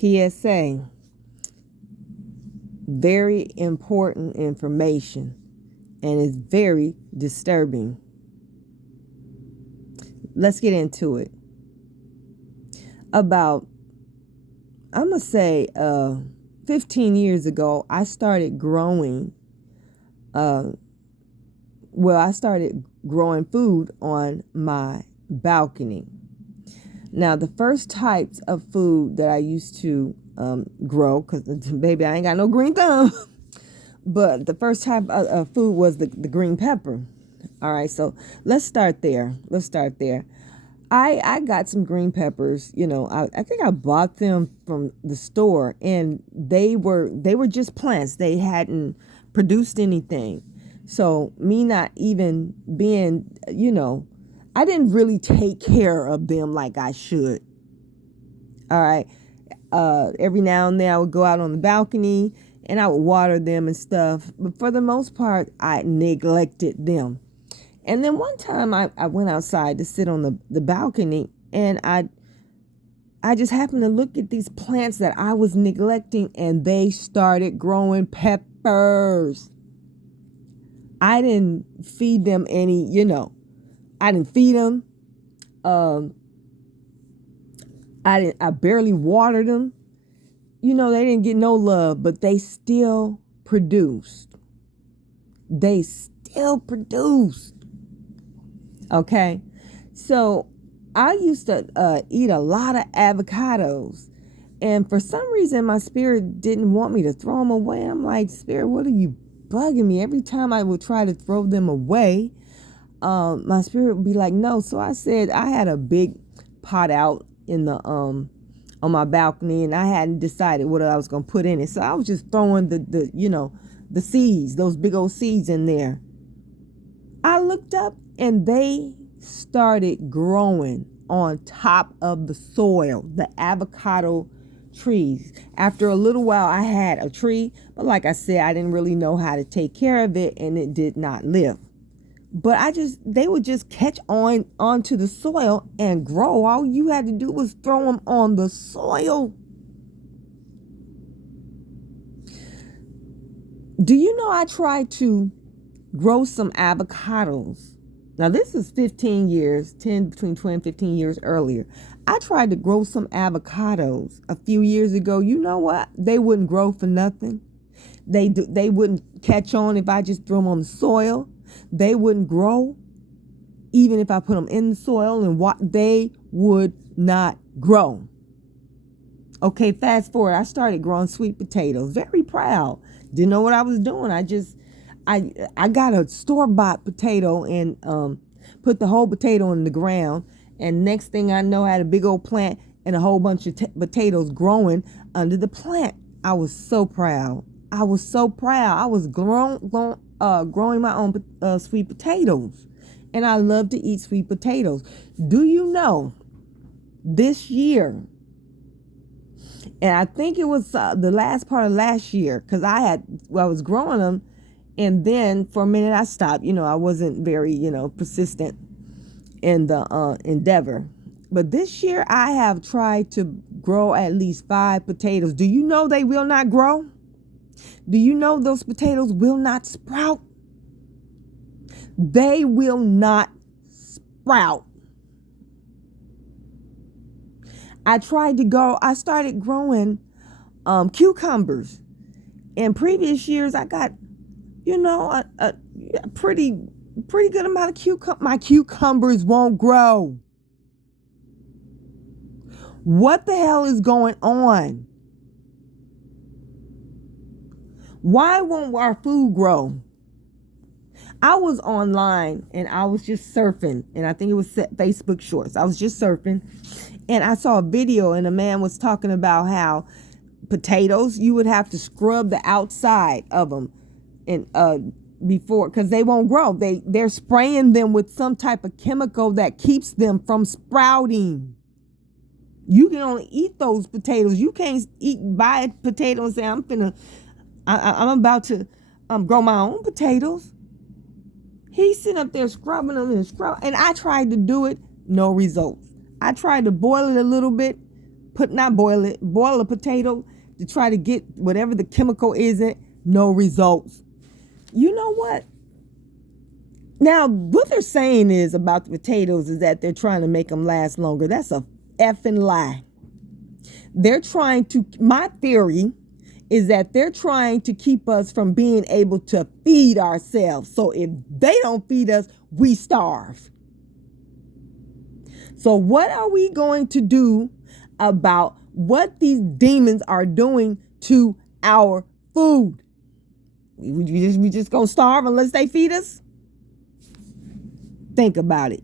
PSA, very important information, and it's very disturbing. Let's get into it. About, I'm going to say, 15 years ago, I started growing, I started growing food on my balcony. Now, the first types of food that I used to grow, because, baby, I ain't got no green thumb, but the first type of food was the green pepper. All right, so let's start there. I got some green peppers, I think I bought them from the store, and they were just plants. They hadn't produced anything. So me not even being, I didn't really take care of them like I should. All right. Every now and then I would go out on the balcony and I would water them and stuff. But for the most part, I neglected them. And then one time I went outside to sit on the balcony, and I just happened to look at these plants that I was neglecting, and they started growing peppers. I didn't feed them any, I didn't feed them. I barely watered them. They didn't get no love, but they still produced. Okay. So I used to eat a lot of avocados, and for some reason my spirit didn't want me to throw them away. I'm like, Spirit, what are you bugging me? Every time I would try to throw them away, my spirit would be like, no. So I said, I had a big pot out in the on my balcony, and I hadn't decided what I was going to put in it. So I was just throwing the seeds, those big old seeds in there. I looked up and they started growing on top of the soil, the avocado trees. After a little while, I had a tree, but like I said, I didn't really know how to take care of it, and it did not live. But they would just catch onto the soil and grow. All you had to do was throw them on the soil. Do you know I tried to grow some avocados? Now, this is 15 years, between 20 and 15 years earlier. I tried to grow some avocados a few years ago. You know what? They wouldn't grow for nothing. They wouldn't catch on if I just threw them on the soil. They wouldn't grow even if I put them in the soil, and they would not grow. Okay, fast forward. I started growing sweet potatoes. Very proud. Didn't know what I was doing. I got a store-bought potato and put the whole potato in the ground. And next thing I know, I had a big old plant and a whole bunch of potatoes growing under the plant. I was so proud. I was growing my own sweet potatoes. And I love to eat sweet potatoes. Do you know this year, and I think it was the last part of last year, because I was growing them, and then for a minute I stopped. I wasn't very, persistent in the endeavor. But this year I have tried to grow at least 5 potatoes. Do you know they will not grow? Do you know those potatoes will not sprout? They will not sprout. I started growing cucumbers. In previous years, I got, a pretty good amount of cucumbers. My cucumbers won't grow. What the hell is going on? Why won't our food grow? I was online and I was just surfing, and I think it was Facebook Shorts. I was just surfing, and I saw a video, and a man was talking about how potatoes, you would have to scrub the outside of them and before, because they won't grow. They're spraying them with some type of chemical that keeps them from sprouting. You can only eat those potatoes. You can't buy a potato and say, I'm about to grow my own potatoes. He's sitting up there scrubbing them and I tried to do it, no results. I tried to boil it a little bit, not boil it, boil a potato to try to get whatever the chemical is in, no results. You know what? Now, what they're saying is about the potatoes is that they're trying to make them last longer. That's a effing lie. They're trying to, my theory is that they're trying to keep us from being able to feed ourselves. So if they don't feed us, we starve. So what are we going to do about what these demons are doing to our food? We just gonna starve unless they feed us? Think about it.